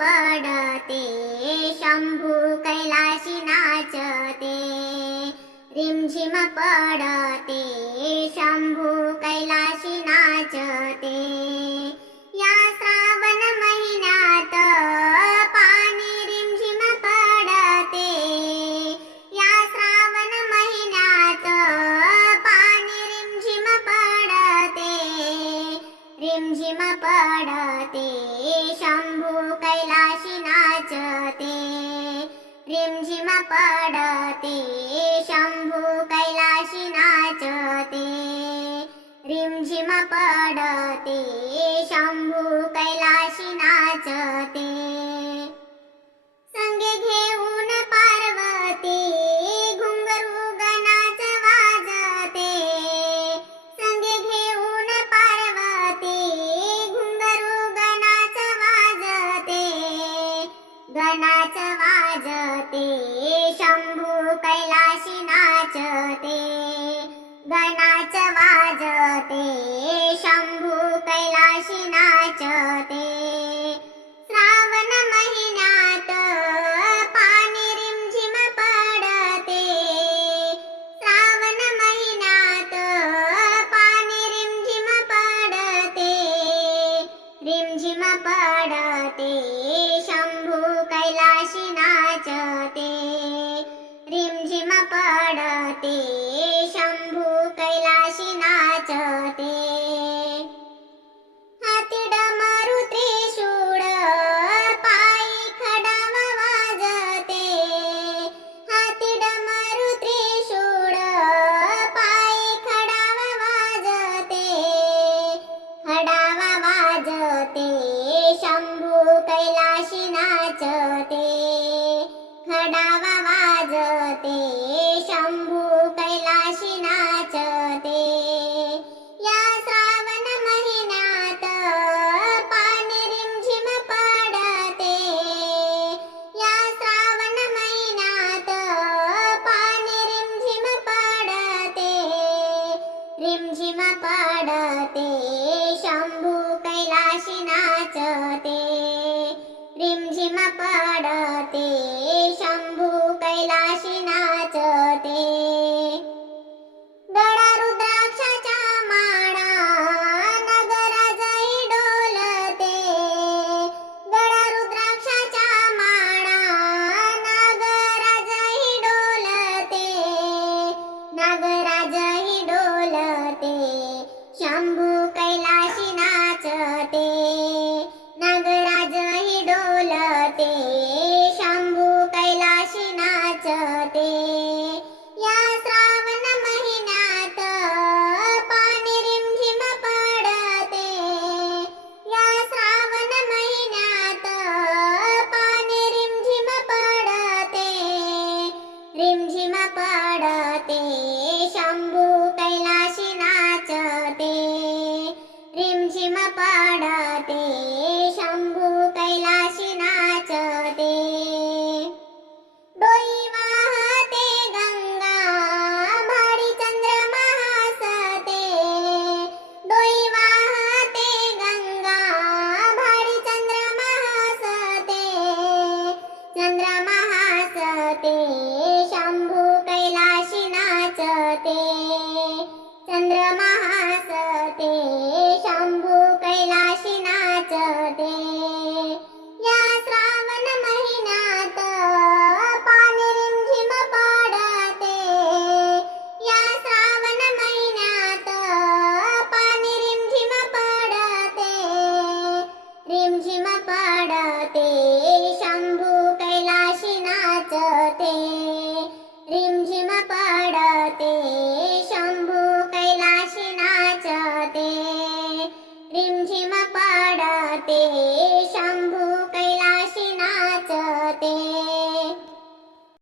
पडते शंभू कैलाशी नाचते. रिमझिम पडते शंभू कैलाशी नाचते. पडते शंभू कैलाशी नाचते. रिमझिम पडते शंभू कैलाशी नाचते. वाजते. गणाच वाजते. शंभू कैलाशी नाचते. श्रावण महिन्यात पाणी रिमझिम पडते. श्रावण महिन्यात पाणी रिमझिम पडते. रिमझिम पडते. ಮಾತೆ झिम पडते शंभू कैलाशी नाचते. गळा रुद्राक्षाच्या माळा नगराजही डोलते. गळा रुद्राक्षाच्या माळा नगराजही डोलते. नागराजही डोलते शंभू शंभू कैलाशी नाचते रिमझिम पडते. day. பார்த்தேனே